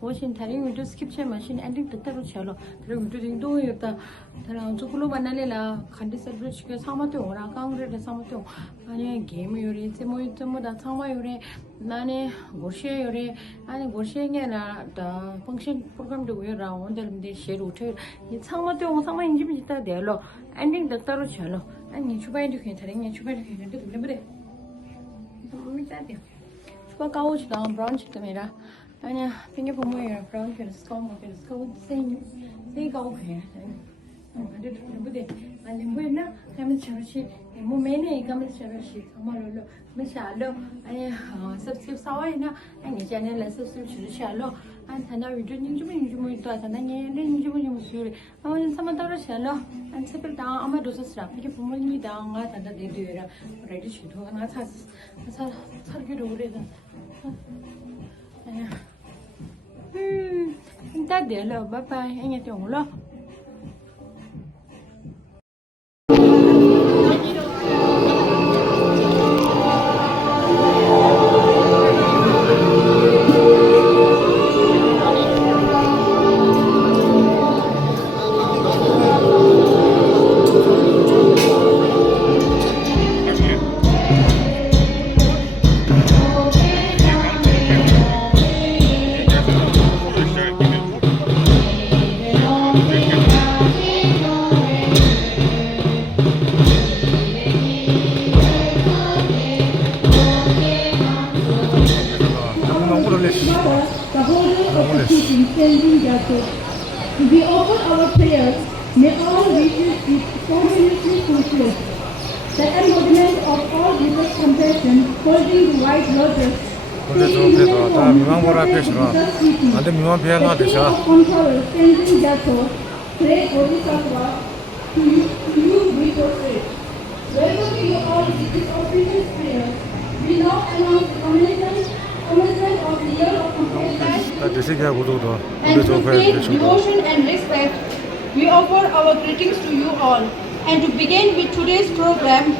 Washing Taring into skip machine ending the Taruchello, Taring doing it the Zukulu Banalilla, Candice Bridge, Samato, or Congress, Samato, and game Yuri, Timo, that Sama Yuri, Nane, Goshe Yuri, and Goshing and the function program to wear around the shade hotel. It's Samato, Sama in Jimita, the law, ending the Taruchello, and you should buy to catering and you should do the couch down, branch to me. 아니야, 핑계 보면 브라운 그래서 생 가고 해. 근데 근데 아니 뭐나 가면 저렇지 뭐 매네 가면 저렇지 정말로 메샤로 아니 subscribe 사와이나 아니 채널에 subscribe 주셔로 안 하나 비디오 좀 있다 하나니 좀 수요리 아무튼 삼만 따라셔로 안 세별 다 아마 도서스라 핑계 보면 다 나다 데드라 레디 시도 하나 살기로 그래서 ta để là bye bye anh nghe tiếng lo We offer our prayers, may all wishes be continuously fulfilled. The embodiment of all Jesus' compassion, holding the white lotus, standing Jato, great Bodhisattva, to you we prostrate. Welcome you all with this obedient prayer. We now announce the commencement of the year of compassion. And with faith, devotion and respect, we offer our greetings to you all. And to begin with today's program,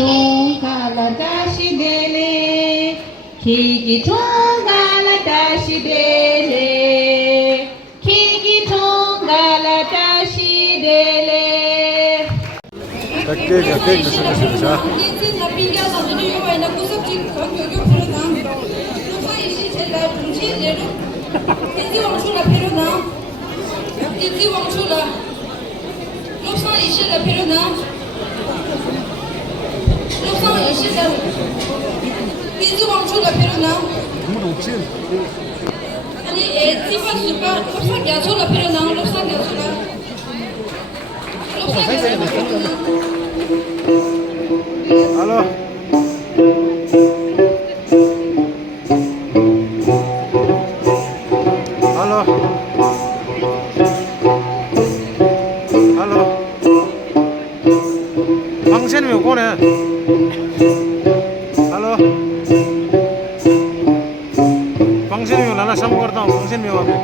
통갈라 다시 되네 기기 통갈라 다시 되네 기기 통갈라 다시 되네 깨끗하게 드셔보십시오. Halo. Halo. Halo. 방신 왜 오네? Halo. 방신 왜 나나 샤무 करता हूं 방신 왜 वापे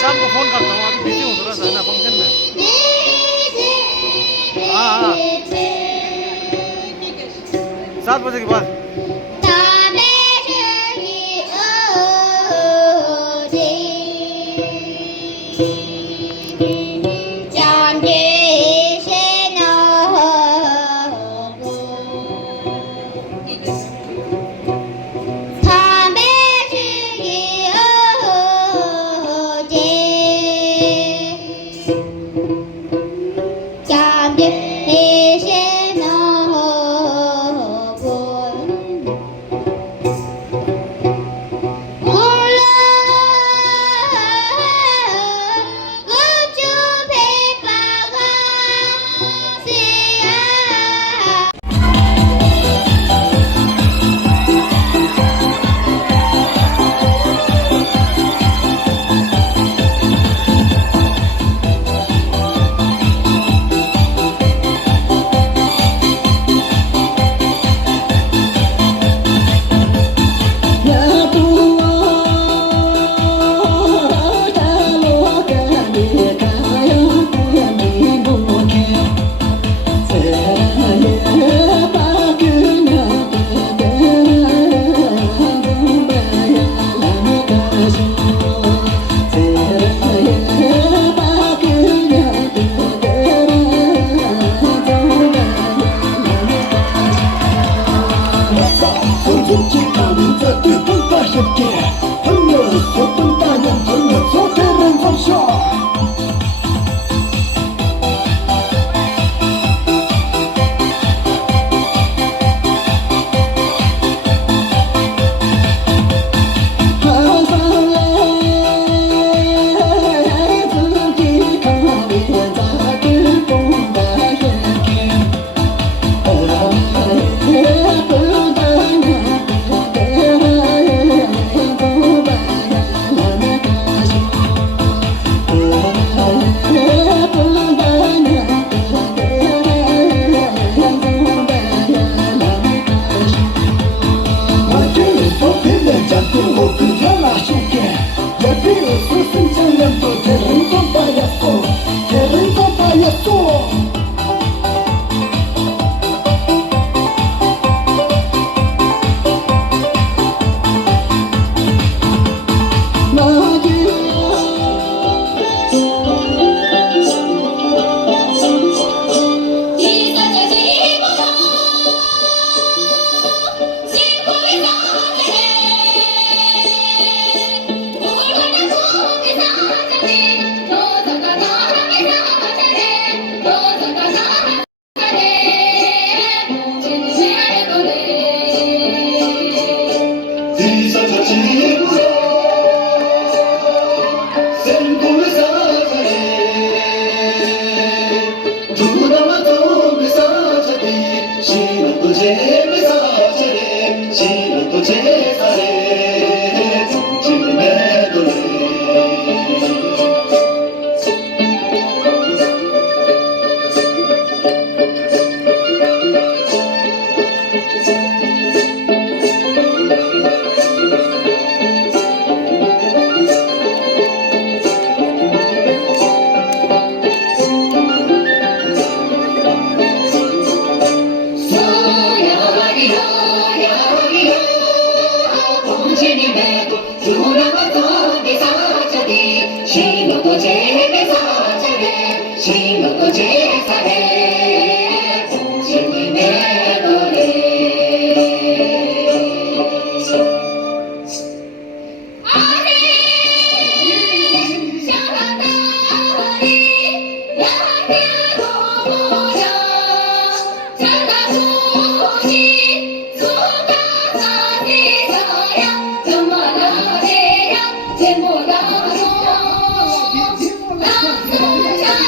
शाम को phone करता हूँ अभी busy हूँ थोड़ा सा है ना फंक्शन में हाँ 7 बजे के बाद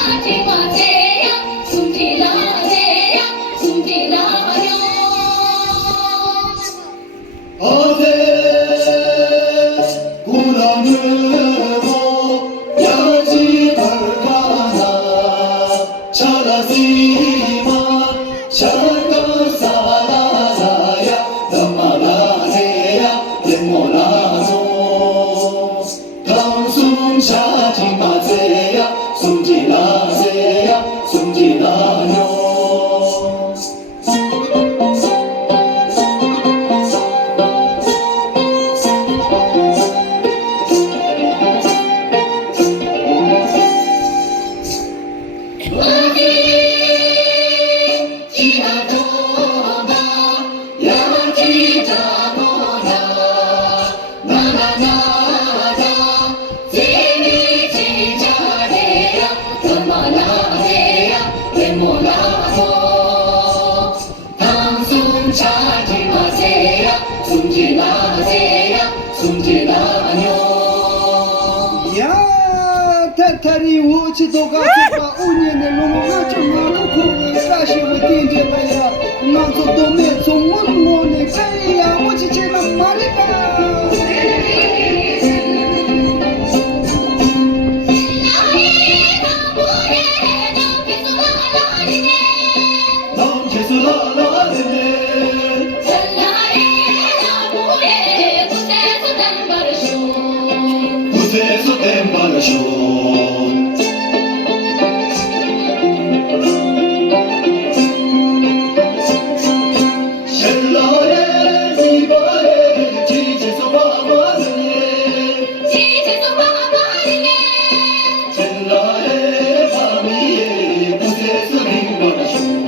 숨지하지 마세요 숨지 마세요 숨지 마요 어제 구름으로 야지 벌가나 찾아시마 샤가 사라사야 너마라세야 내모나소 강숨 차지 마세요 숨지 마세요 숨지 마요 차지 마세요 숨지 마세요 숨지 마요 야 타타리 우치도 가지고 우니네 로모가 정말 고고 가시고 딘제라야 나도 도메 좀못 모네 가야 우치 제가 말이다 넌 제수라라네 구세서 된 바르쇼 셀라에 이바에 지제소 바바네 셀라에 바미에 구세서 된 바르쇼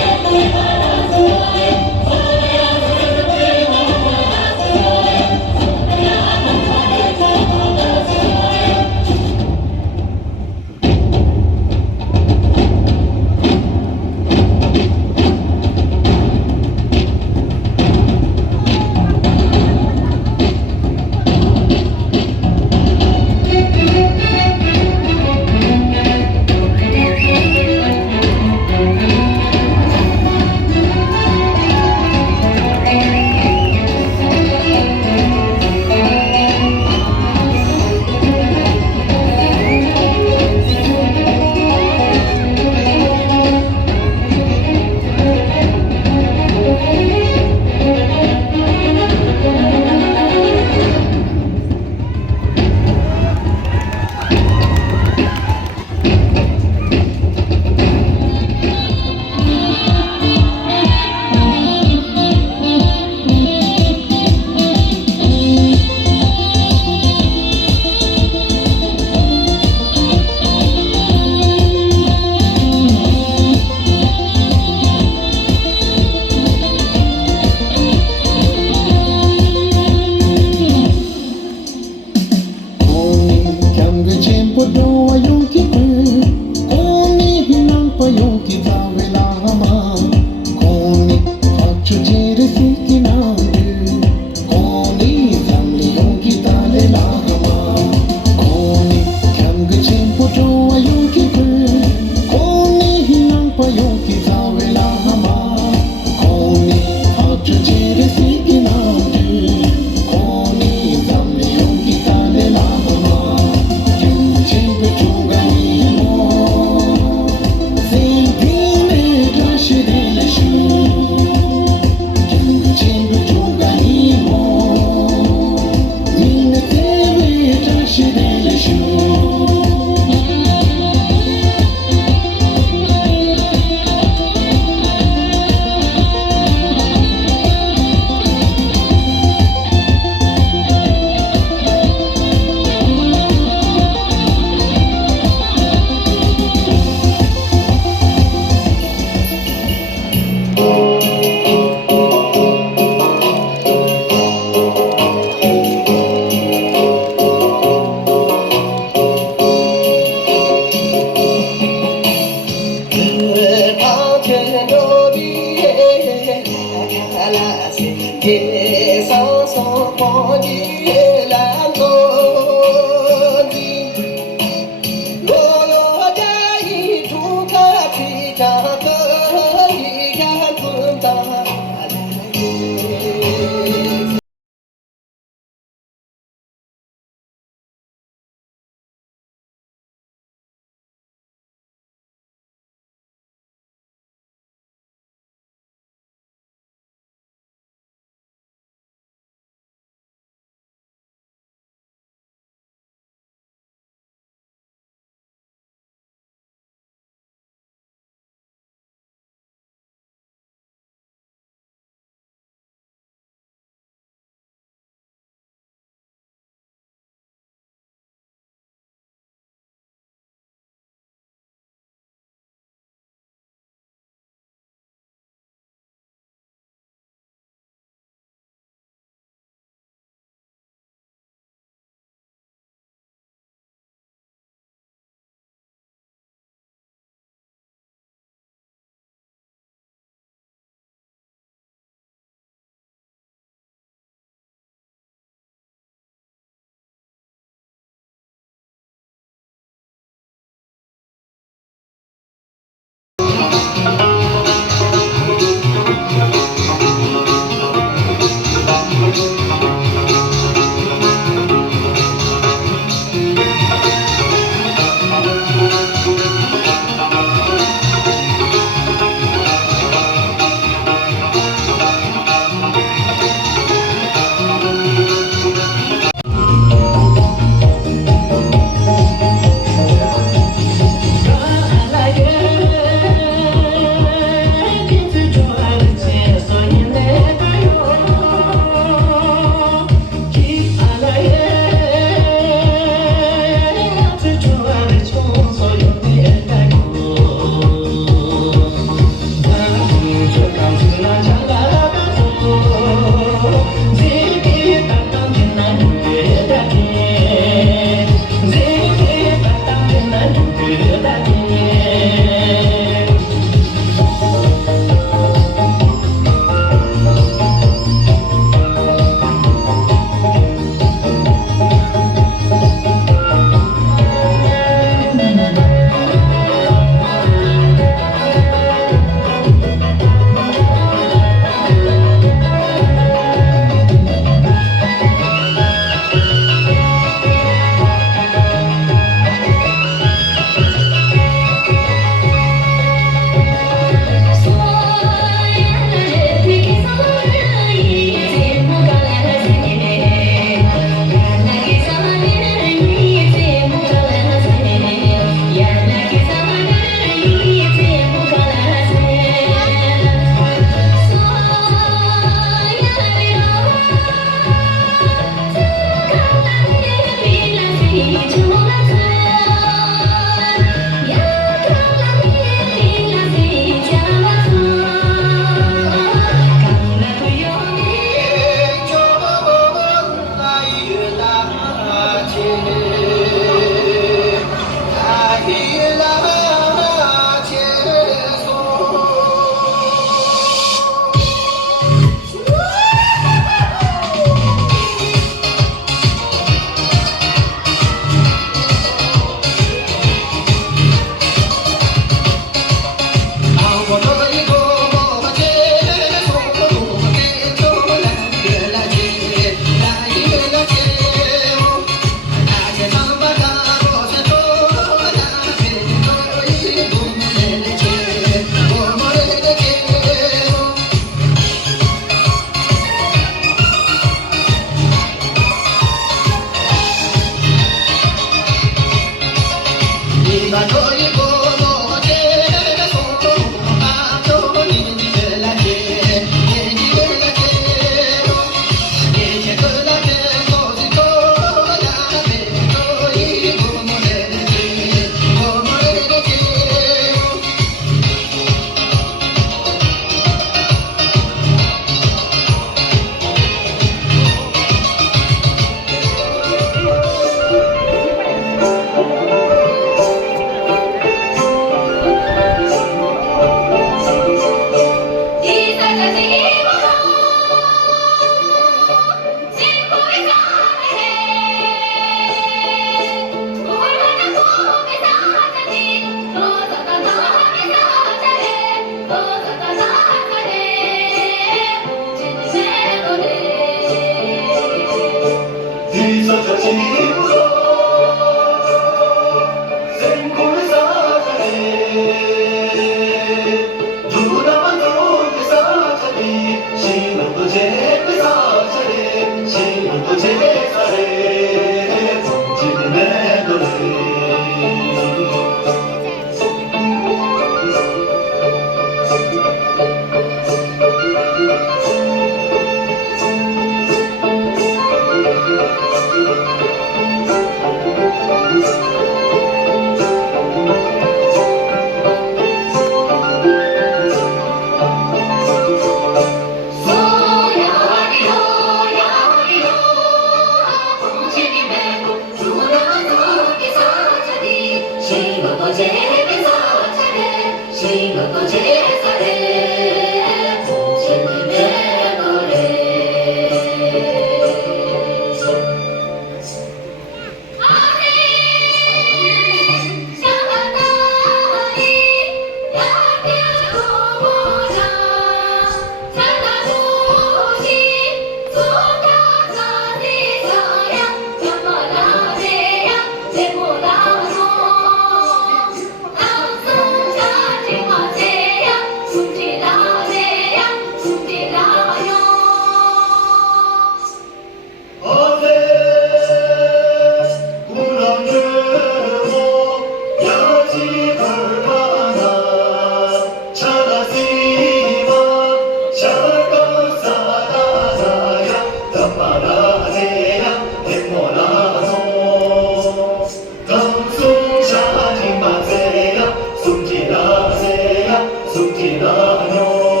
속히 나눠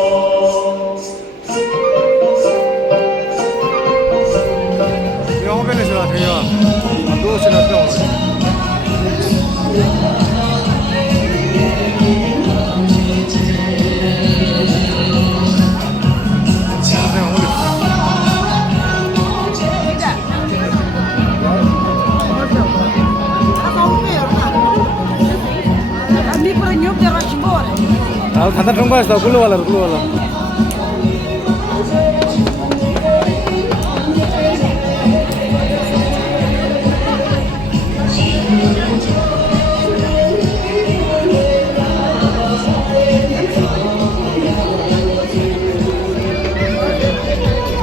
영어변에서 나중에요. 누워서 나서 단단 평가했어. 굴러갈라.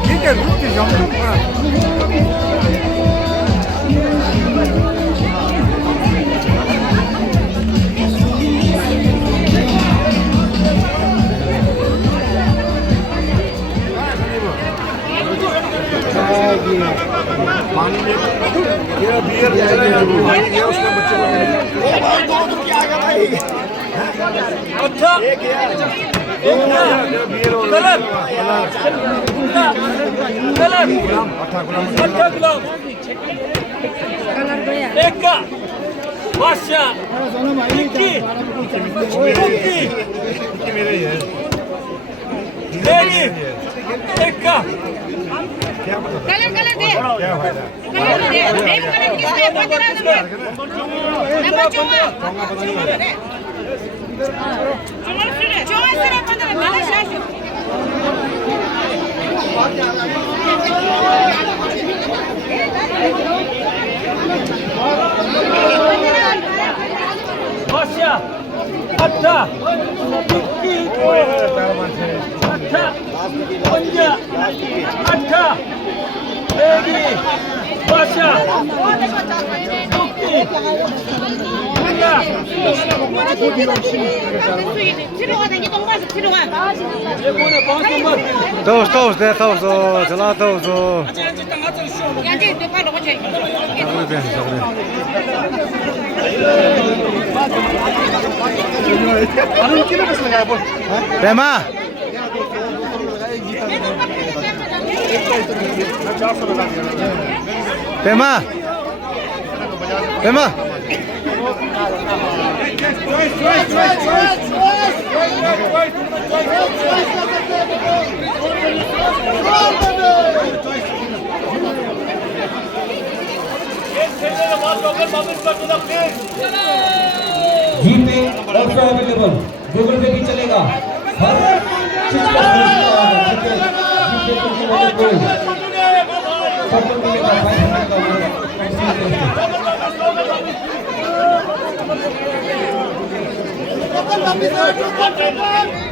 진짜 루트 정말. ये बियर ये उसका बच्चे अच्छा एक कलर गुलाम एक का बादशाह टिक्की मेरे ही है एक का कलर दे क्या फायदा कलर दे नेम कलर किसने पंद्रह नंबर चौवा चौवा सिर्फ 15 मैंने शाशु Masya, ada, Tinggi, ada, Panja, ada, Egi, Masya, Bukti, ada. Dia boleh bawa nomor. Terus, jalan terus. Yang di depan aku cek. Bema. जीपे ऑल्सो अवेलेबल गूगल पे भी चलेगा हर चीज का जीपे कोई सब मिलेगा 500 का